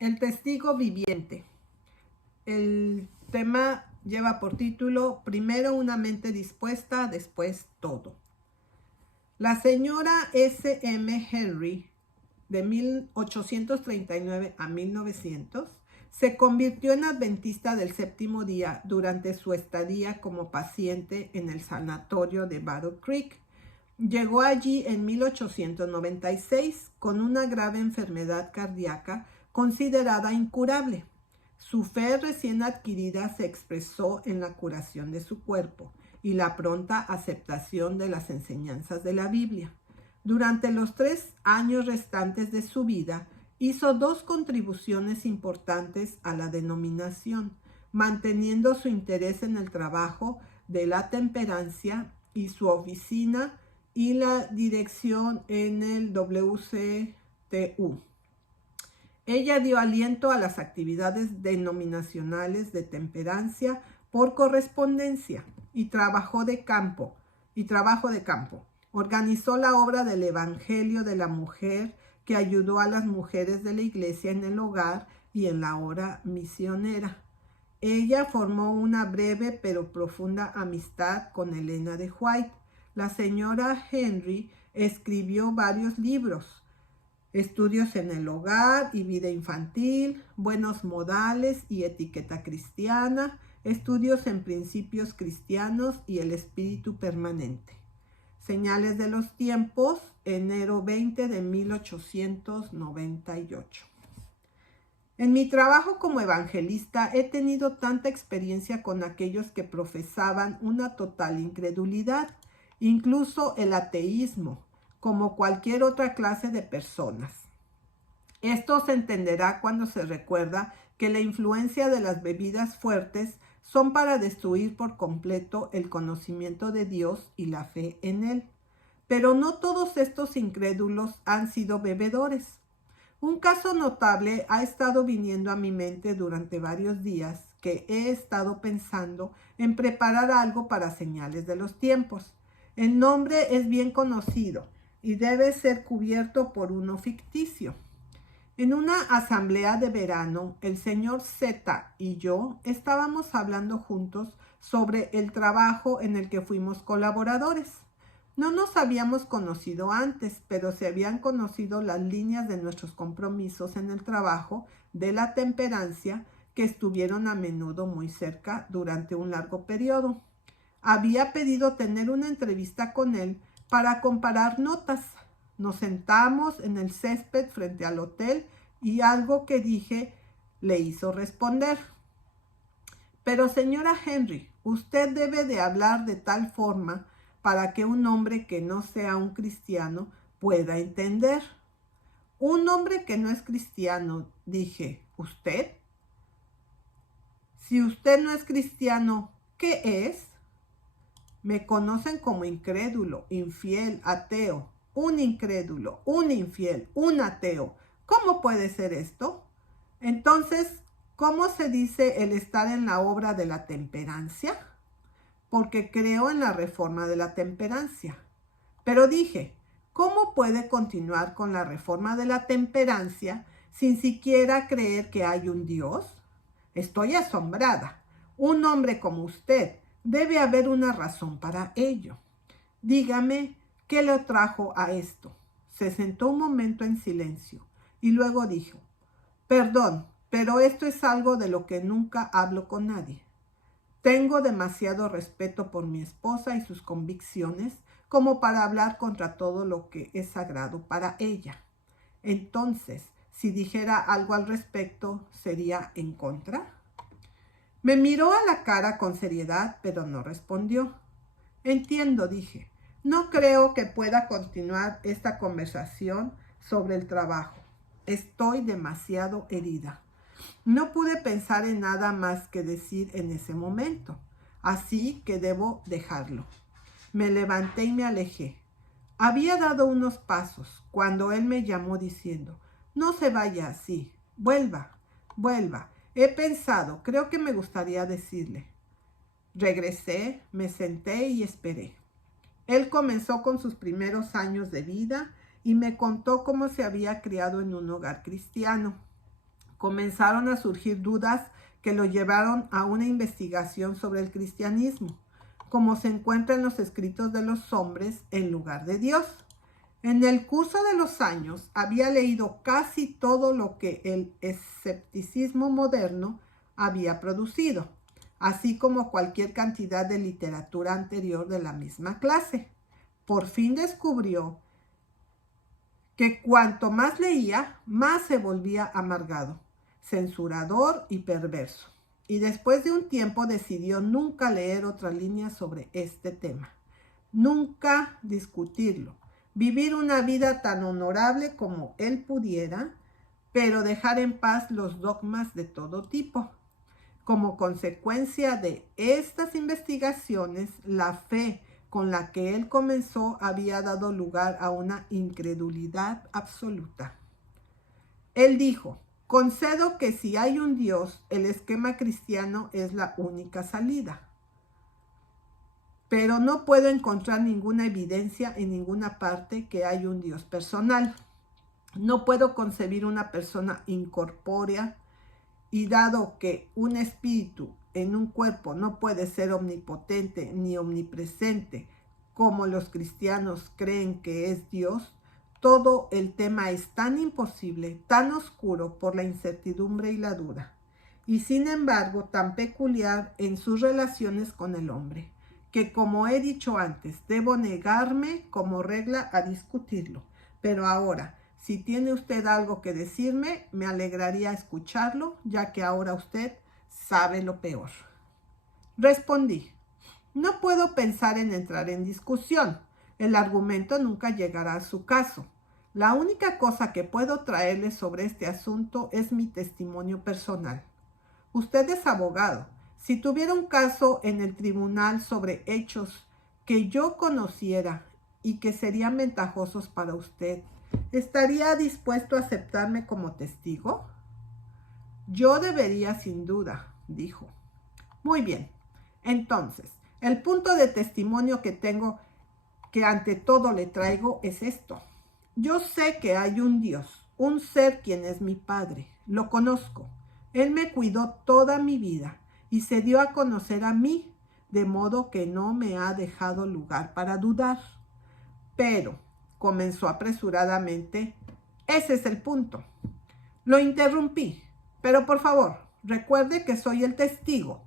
El testigo viviente. El tema lleva por título: primero una mente dispuesta, después todo. La señora S.M. Henry, de 1839 a 1900, se convirtió en adventista del séptimo día durante su estadía como paciente en el sanatorio de Battle Creek. Llegó allí en 1896 con una grave enfermedad cardíaca considerada incurable. Su fe recién adquirida se expresó en la curación de su cuerpo y la pronta aceptación de las enseñanzas de la Biblia. Durante los 3 años restantes de su vida, hizo 2 contribuciones importantes a la denominación, manteniendo su interés en el trabajo de la temperancia y su oficina y la dirección en el WCTU. Ella dio aliento a las actividades denominacionales de temperancia por correspondencia y trabajo de campo. Organizó la obra del Evangelio de la Mujer, que ayudó a las mujeres de la iglesia en el hogar y en la obra misionera. Ella formó una breve pero profunda amistad con Elena de White. La señora Henry escribió varios libros: Estudios en el hogar y vida infantil, Buenos modales y etiqueta cristiana, Estudios en principios cristianos y el espíritu permanente. Señales de los tiempos, enero 20 de 1898. En mi trabajo como evangelista he tenido tanta experiencia con aquellos que profesaban una total incredulidad, incluso el ateísmo, como cualquier otra clase de personas. Esto se entenderá cuando se recuerda que la influencia de las bebidas fuertes son para destruir por completo el conocimiento de Dios y la fe en Él. Pero no todos estos incrédulos han sido bebedores. Un caso notable ha estado viniendo a mi mente durante varios días, que he estado pensando en preparar algo para señales de los tiempos. El nombre es bien conocido y debe ser cubierto por uno ficticio. En una asamblea de verano, el señor Z y yo estábamos hablando juntos sobre el trabajo en el que fuimos colaboradores. No nos habíamos conocido antes, pero se habían conocido las líneas de nuestros compromisos en el trabajo de la temperancia, que estuvieron a menudo muy cerca durante un largo periodo. Había pedido tener una entrevista con él para comparar notas. Nos sentamos en el césped frente al hotel y algo que dije le hizo responder: pero señora Henry, usted debe de hablar de tal forma para que un hombre que no sea un cristiano pueda entender. Un hombre que no es cristiano, dije. ¿Usted? Si usted no es cristiano, ¿qué es? Me conocen como incrédulo, infiel, ateo. Un incrédulo, un infiel, un ateo. ¿Cómo puede ser esto? Entonces, ¿cómo se dice el estar en la obra de la temperancia? Porque creo en la reforma de la temperancia. Pero dije, ¿cómo puede continuar con la reforma de la temperancia sin siquiera creer que hay un Dios? Estoy asombrada. Un hombre como usted, debe haber una razón para ello. Dígame, ¿qué le trajo a esto? Se sentó un momento en silencio y luego dijo: perdón, pero esto es algo de lo que nunca hablo con nadie. Tengo demasiado respeto por mi esposa y sus convicciones como para hablar contra todo lo que es sagrado para ella. Entonces, si dijera algo al respecto, ¿sería en contra? Me miró a la cara con seriedad, pero no respondió. Entiendo, dije. No creo que pueda continuar esta conversación sobre el trabajo. Estoy demasiado herida. No pude pensar en nada más que decir en ese momento, así que debo dejarlo. Me levanté y me alejé. Había dado unos pasos cuando él me llamó diciendo: no se vaya así, vuelva. He pensado, creo que me gustaría decirle. Regresé, me senté y esperé. Él comenzó con sus primeros años de vida y me contó cómo se había criado en un hogar cristiano. Comenzaron a surgir dudas que lo llevaron a una investigación sobre el cristianismo, como se encuentra en los escritos de los hombres en lugar de Dios. En el curso de los años había leído casi todo lo que el escepticismo moderno había producido, así como cualquier cantidad de literatura anterior de la misma clase. Por fin descubrió que cuanto más leía, más se volvía amargado, censurador y perverso. Y después de un tiempo decidió nunca leer otra línea sobre este tema, nunca discutirlo, vivir una vida tan honorable como él pudiera, pero dejar en paz los dogmas de todo tipo. Como consecuencia de estas investigaciones, la fe con la que él comenzó había dado lugar a una incredulidad absoluta. Él dijo: concedo que si hay un Dios, el esquema cristiano es la única salida. Pero no puedo encontrar ninguna evidencia en ninguna parte que hay un Dios personal. No puedo concebir una persona incorpórea, y dado que un espíritu en un cuerpo no puede ser omnipotente ni omnipresente, como los cristianos creen que es Dios, todo el tema es tan imposible, tan oscuro por la incertidumbre y la duda, y sin embargo tan peculiar en sus relaciones con el hombre, que, como he dicho antes, debo negarme como regla a discutirlo. Pero ahora, si tiene usted algo que decirme, me alegraría escucharlo, ya que ahora usted sabe lo peor. Respondí: no puedo pensar en entrar en discusión. El argumento nunca llegará a su caso. La única cosa que puedo traerle sobre este asunto es mi testimonio personal. Usted es abogado. Si tuviera un caso en el tribunal sobre hechos que yo conociera y que serían ventajosos para usted, ¿estaría dispuesto a aceptarme como testigo? Yo debería, sin duda, dijo. Muy bien. Entonces, el punto de testimonio que tengo, que ante todo le traigo, es esto. Yo sé que hay un Dios, un ser quien es mi Padre. Lo conozco. Él me cuidó toda mi vida y se dio a conocer a mí, de modo que no me ha dejado lugar para dudar. Pero, comenzó apresuradamente, ese es el punto. Lo interrumpí. Pero por favor, recuerde que soy el testigo.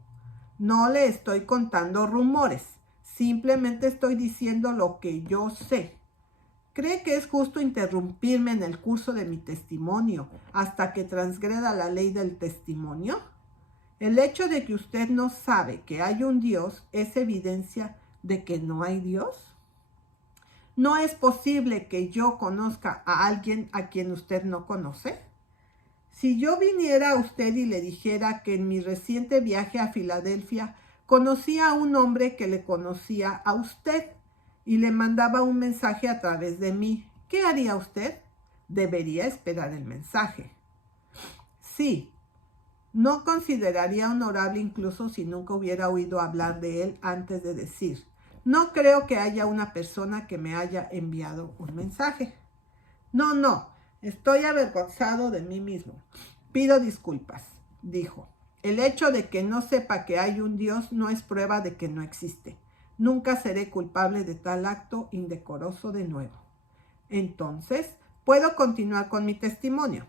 No le estoy contando rumores. Simplemente estoy diciendo lo que yo sé. ¿Cree que es justo interrumpirme en el curso de mi testimonio hasta que transgreda la ley del testimonio? El hecho de que usted no sabe que hay un Dios es evidencia de que no hay Dios. ¿No es posible que yo conozca a alguien a quien usted no conoce? Si yo viniera a usted y le dijera que en mi reciente viaje a Filadelfia conocí a un hombre que le conocía a usted y le mandaba un mensaje a través de mí, ¿qué haría usted? Debería esperar el mensaje. Sí, no consideraría honorable incluso si nunca hubiera oído hablar de él antes de decir: no creo que haya una persona que me haya enviado un mensaje. No, estoy avergonzado de mí mismo. Pido disculpas, dijo. El hecho de que no sepa que hay un Dios no es prueba de que no existe. Nunca seré culpable de tal acto indecoroso de nuevo. Entonces, puedo continuar con mi testimonio.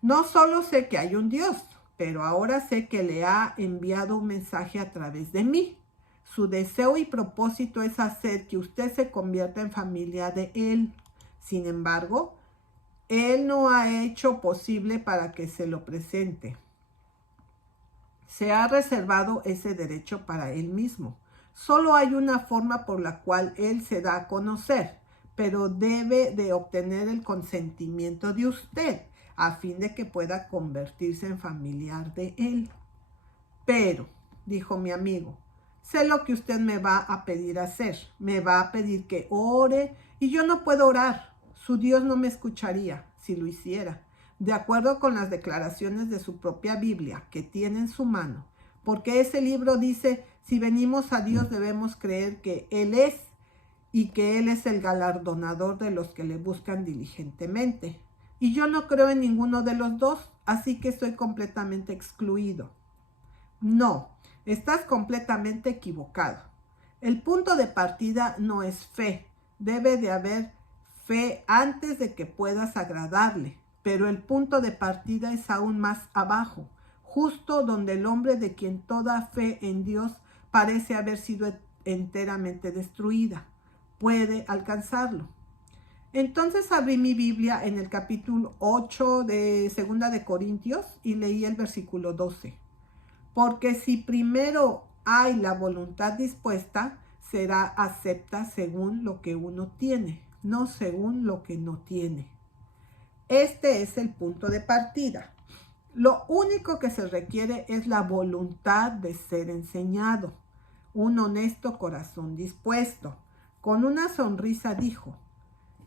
No solo sé que hay un Dios, pero ahora sé que le ha enviado un mensaje a través de mí. Su deseo y propósito es hacer que usted se convierta en familia de Él. Sin embargo, Él no ha hecho posible para que se lo presente. Se ha reservado ese derecho para Él mismo. Solo hay una forma por la cual Él se da a conocer, pero debe de obtener el consentimiento de usted a fin de que pueda convertirse en familiar de Él. Pero, dijo mi amigo, sé lo que usted me va a pedir hacer. Me va a pedir que ore y yo no puedo orar. Su Dios no me escucharía si lo hiciera, de acuerdo con las declaraciones de su propia Biblia que tiene en su mano, porque ese libro dice: si venimos a Dios debemos creer que Él es y que Él es el galardonador de los que le buscan diligentemente. Y yo no creo en ninguno de los dos. así que estoy completamente excluido. No, estás completamente equivocado. El punto de partida no es fe. Debe de haber fe antes de que puedas agradarle, pero el punto de partida es aún más abajo, justo donde el hombre de quien toda fe en Dios parece haber sido enteramente destruida puede alcanzarlo. Entonces abrí mi Biblia en el capítulo 8 de 2 de Corintios y leí el versículo 12. Porque si primero hay la voluntad dispuesta, será acepta según lo que uno tiene, no según lo que no tiene. Este es el punto de partida. Lo único que se requiere es la voluntad de ser enseñado, un honesto corazón dispuesto. Con una sonrisa dijo: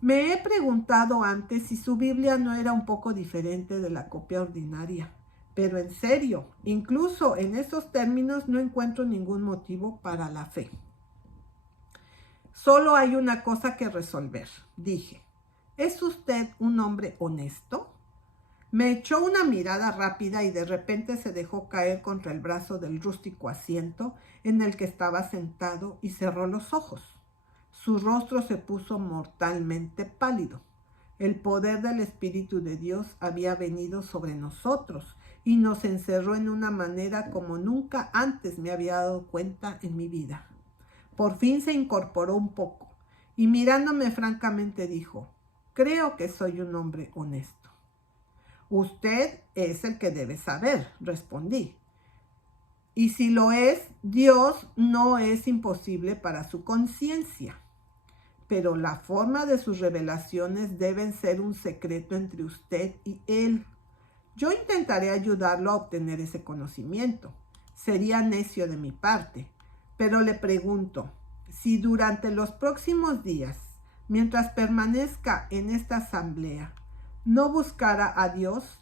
me he preguntado antes si su Biblia no era un poco diferente de la copia ordinaria. Pero en serio, incluso en esos términos no encuentro ningún motivo para la fe. Solo hay una cosa que resolver, dije. ¿Es usted un hombre honesto? Me echó una mirada rápida y de repente se dejó caer contra el brazo del rústico asiento en el que estaba sentado y cerró los ojos. Su rostro se puso mortalmente pálido. El poder del Espíritu de Dios había venido sobre nosotros y nos encerró en una manera como nunca antes me había dado cuenta en mi vida. Por fin se incorporó un poco y mirándome francamente dijo: creo que soy un hombre honesto. Usted es el que debe saber, respondí. Y si lo es, Dios no es imposible para su conciencia. Pero la forma de sus revelaciones deben ser un secreto entre usted y Él. Yo intentaré ayudarlo a obtener ese conocimiento. Sería necio de mi parte, pero le pregunto, si durante los próximos días, mientras permanezca en esta asamblea, no buscara a Dios,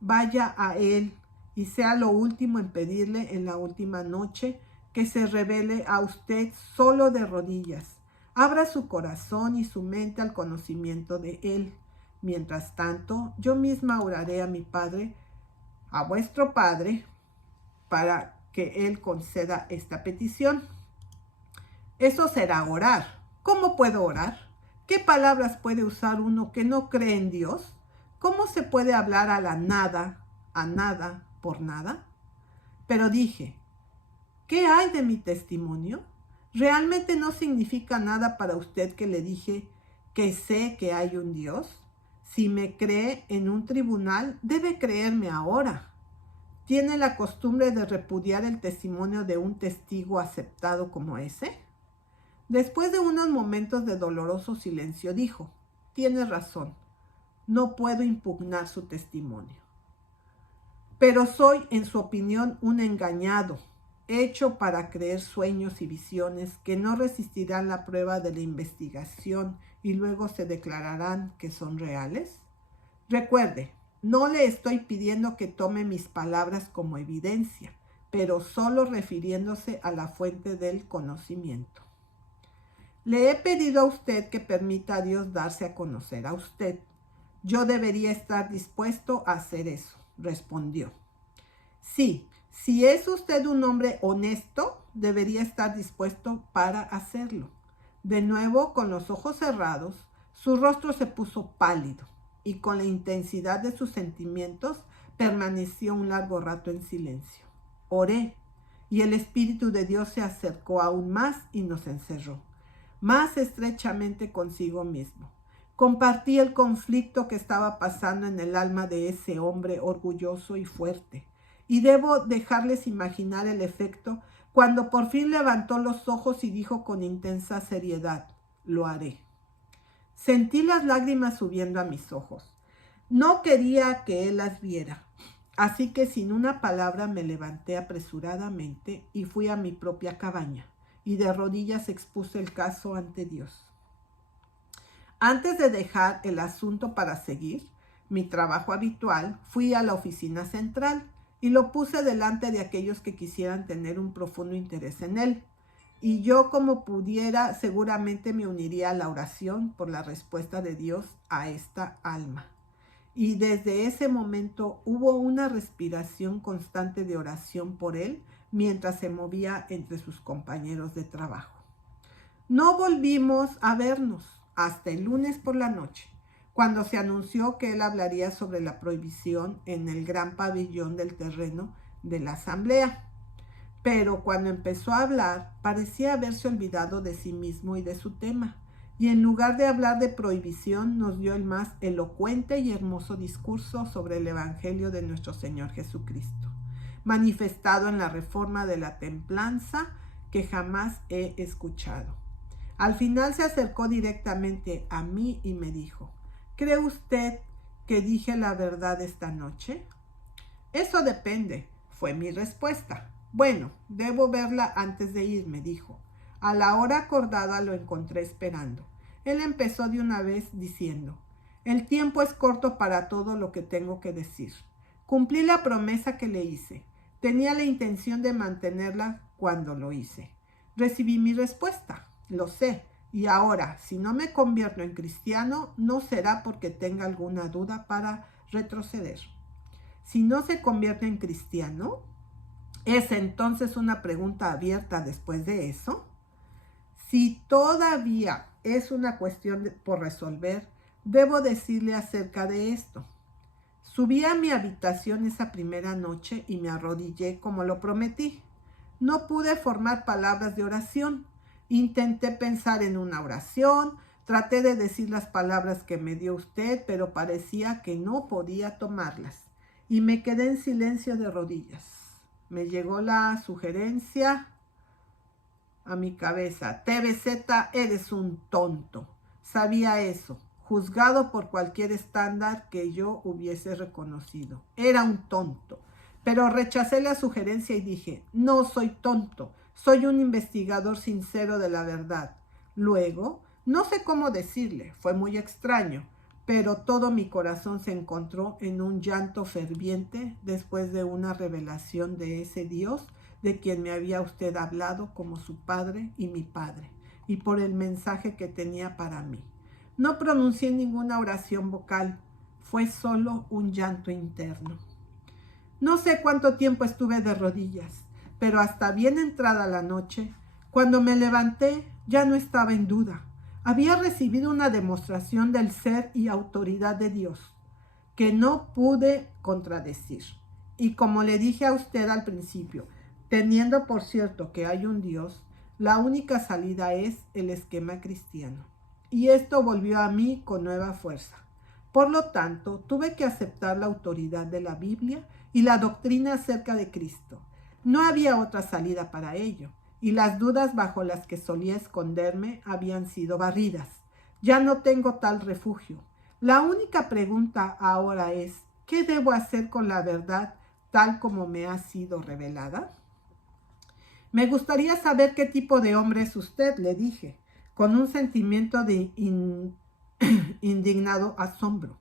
vaya a Él y sea lo último en pedirle en la última noche que se revele a usted solo de rodillas. Abra su corazón y su mente al conocimiento de Él. Mientras tanto, yo misma oraré a mi Padre, a vuestro Padre, para que Él conceda esta petición. Eso será orar. ¿Cómo puedo orar? ¿Qué palabras puede usar uno que no cree en Dios? ¿Cómo se puede hablar a la nada, por nada? Pero dije, ¿qué hay de mi testimonio? ¿Realmente no significa nada para usted que le dije que sé que hay un Dios? Si me cree en un tribunal, debe creerme ahora. ¿Tiene la costumbre de repudiar el testimonio de un testigo aceptado como ese? Después de unos momentos de doloroso silencio, dijo: tiene razón, no puedo impugnar su testimonio. Pero soy, en su opinión, un engañado, hecho para creer sueños y visiones que no resistirán la prueba de la investigación y luego se declararán que son reales. Recuerde, no le estoy pidiendo que tome mis palabras como evidencia, pero solo refiriéndose a la fuente del conocimiento. Le he pedido a usted que permita a Dios darse a conocer a usted. Yo debería estar dispuesto a hacer eso, respondió. Sí, si es usted un hombre honesto, debería estar dispuesto para hacerlo. De nuevo, con los ojos cerrados, su rostro se puso pálido y con la intensidad de sus sentimientos permaneció un largo rato en silencio. Oré y el Espíritu de Dios se acercó aún más y nos encerró más estrechamente consigo mismo. Compartí el conflicto que estaba pasando en el alma de ese hombre orgulloso y fuerte. Y debo dejarles imaginar el efecto cuando por fin levantó los ojos y dijo con intensa seriedad: lo haré. Sentí las lágrimas subiendo a mis ojos. No quería que él las viera, así que sin una palabra me levanté apresuradamente y fui a mi propia cabaña, y de rodillas expuse el caso ante Dios. Antes de dejar el asunto para seguir mi trabajo habitual, fui a la oficina central y lo puse delante de aquellos que quisieran tener un profundo interés en él. Y yo, como pudiera, seguramente me uniría a la oración por la respuesta de Dios a esta alma. y desde ese momento hubo una respiración constante de oración por él mientras se movía entre sus compañeros de trabajo. No volvimos a vernos hasta el lunes por la noche, cuando se anunció que él hablaría sobre la prohibición en el gran pabellón del terreno de la asamblea. Pero cuando empezó a hablar, parecía haberse olvidado de sí mismo y de su tema, y en lugar de hablar de prohibición, nos dio el más elocuente y hermoso discurso sobre el Evangelio de nuestro Señor Jesucristo, manifestado en la reforma de la templanza que jamás he escuchado. Al final se acercó directamente a mí y me dijo: ¿cree usted que dije la verdad esta noche? Eso depende, fue mi respuesta. Bueno, debo verla antes de irme, dijo. A la hora acordada lo encontré esperando. Él empezó de una vez diciendo: el tiempo es corto para todo lo que tengo que decir. Cumplí la promesa que le hice. Tenía la intención de mantenerla cuando lo hice. Recibí mi respuesta, lo sé. Y ahora, si no me convierto en cristiano, no será porque tenga alguna duda para retroceder. Si no se convierte en cristiano, ¿es entonces una pregunta abierta después de eso? Si todavía es una cuestión por resolver, debo decirle acerca de esto. Subí a mi habitación esa primera noche y me arrodillé como lo prometí. No pude formar palabras de oración. Intenté pensar en una oración, traté de decir las palabras que me dio usted, pero parecía que no podía tomarlas. Y me quedé en silencio de rodillas. Me llegó la sugerencia a mi cabeza: TVZ, eres un tonto. Sabía eso, juzgado por cualquier estándar que yo hubiese reconocido. Era un tonto. Pero rechacé la sugerencia y dije: no soy tonto, soy un investigador sincero de la verdad. Luego, no sé cómo decirle, fue muy extraño, pero todo mi corazón se encontró en un llanto ferviente después de una revelación de ese Dios de quien me había usted hablado como su padre y mi padre, y por el mensaje que tenía para mí. No pronuncié ninguna oración vocal, fue solo un llanto interno. No sé cuánto tiempo estuve de rodillas, pero hasta bien entrada la noche, cuando me levanté, ya no estaba en duda. Había recibido una demostración del ser y autoridad de Dios, que no pude contradecir. Y como le dije a usted al principio, teniendo por cierto que hay un Dios, la única salida es el esquema cristiano. Y esto volvió a mí con nueva fuerza. Por lo tanto, tuve que aceptar la autoridad de la Biblia y la doctrina acerca de Cristo. No había otra salida para ello, y las dudas bajo las que solía esconderme habían sido barridas. Ya no tengo tal refugio. La única pregunta ahora es: ¿qué debo hacer con la verdad tal como me ha sido revelada? Me gustaría saber qué tipo de hombre es usted, le dije, con un sentimiento de indignado asombro.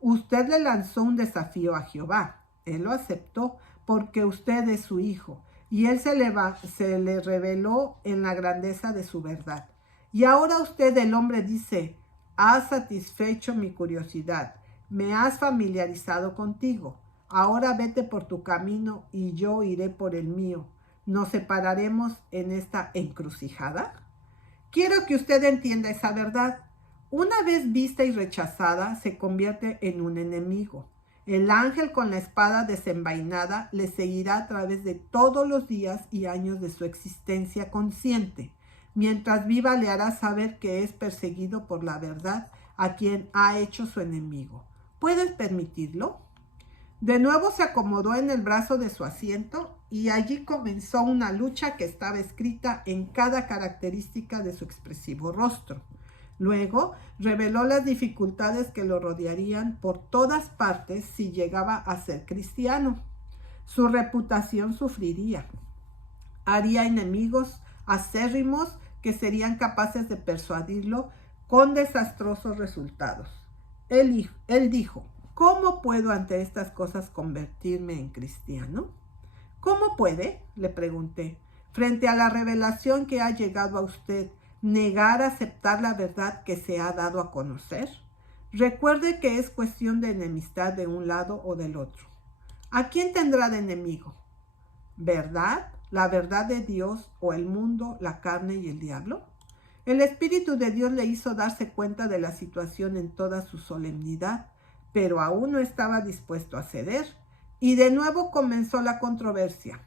Usted le lanzó un desafío a Jehová. Él lo aceptó porque usted es su hijo, y él se le reveló en la grandeza de su verdad. Y ahora usted, el hombre, dice: has satisfecho mi curiosidad, me has familiarizado contigo. Ahora vete por tu camino y yo iré por el mío. ¿Nos separaremos en esta encrucijada? Quiero que usted entienda esa verdad. Una vez vista y rechazada, se convierte en un enemigo. El ángel con la espada desenvainada le seguirá a través de todos los días y años de su existencia consciente. Mientras viva, le hará saber que es perseguido por la verdad a quien ha hecho su enemigo. ¿Puedes permitirlo? De nuevo se acomodó en el brazo de su asiento y allí comenzó una lucha que estaba escrita en cada característica de su expresivo rostro. Luego reveló las dificultades que lo rodearían por todas partes si llegaba a ser cristiano. Su reputación sufriría. Haría enemigos acérrimos que serían capaces de persuadirlo con desastrosos resultados. Él dijo: ¿cómo puedo ante estas cosas convertirme en cristiano? ¿Cómo puede?, le pregunté. Frente a la revelación que ha llegado a usted, ¿negar aceptar la verdad que se ha dado a conocer? Recuerde que es cuestión de enemistad de un lado o del otro. ¿A quién tendrá de enemigo? ¿Verdad? ¿La verdad de Dios o el mundo, la carne y el diablo? El Espíritu de Dios le hizo darse cuenta de la situación en toda su solemnidad, pero aún no estaba dispuesto a ceder. Y de nuevo comenzó la controversia.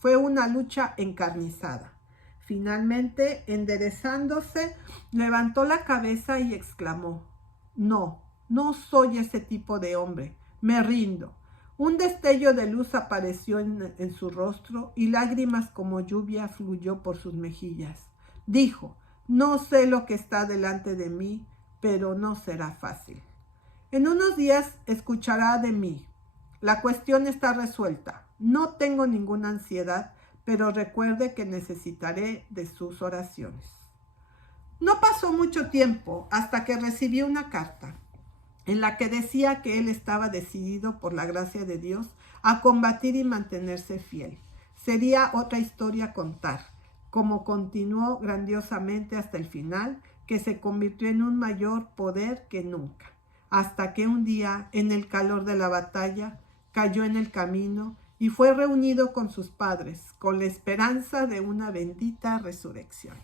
Fue una lucha encarnizada. Finalmente, enderezándose, levantó la cabeza y exclamó: No, no soy ese tipo de hombre. Me rindo. Un destello de luz apareció en su rostro y lágrimas como lluvia fluyó por sus mejillas. Dijo: No sé lo que está delante de mí, pero no será fácil. En unos días escuchará de mí. La cuestión está resuelta. No tengo ninguna ansiedad, pero recuerde que necesitaré de sus oraciones. No pasó mucho tiempo hasta que recibí una carta en la que decía que él estaba decidido por la gracia de Dios a combatir y mantenerse fiel. Sería otra historia a contar, como continuó grandiosamente hasta el final, que se convirtió en un mayor poder que nunca, hasta que un día, en el calor de la batalla, cayó en el camino y fue reunido con sus padres, con la esperanza de una bendita resurrección.